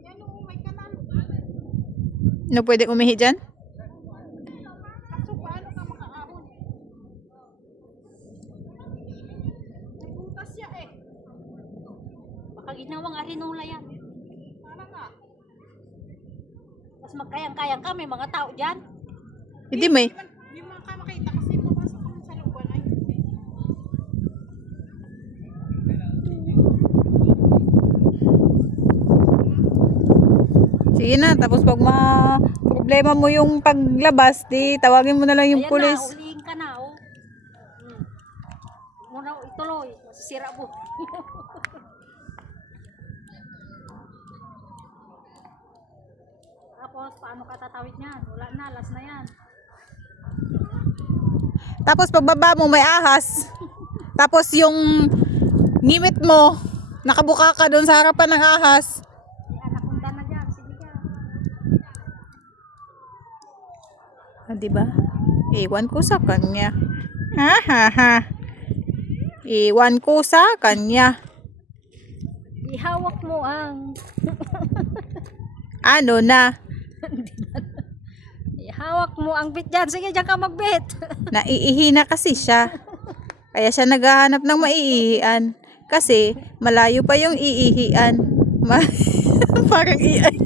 Yan o, may kanal. No pwede umihi dyan? Kaso paano ka makaahon? May butas siya eh. Baka ginawang arinola yan. Para nga. Mas magkayang-kayang ka, may mga tao dyan. Hindi may. Hindi man ka makita kasi papasok kami sa looban ay. Sige na, tapos pag problema mo yung paglabas, di tawagin mo na lang yung Ayan pulis. na, ulihin ka na, oh. Muna ituloy, masisira po. Tapos, paano ka tatawid niyan? Wala na, last na yan. Tapos pagbaba mo may ahas. Tapos yung ngimit mo, nakabuka ka doon sa harapan ng ahas. May anaconda na dyan, sige ka. Ah, diba? Iwan ko sa kanya. Ha ha ha. Iwan ko sa kanya. Ihawak mo ang... Ano na? Ihawak mo ang bit dyan. Sige, dyan ka magbit. Naiihi na kasi siya. Kaya siya naghahanap ng maiihian. Kasi malayo pa yung iihian. Parang iay.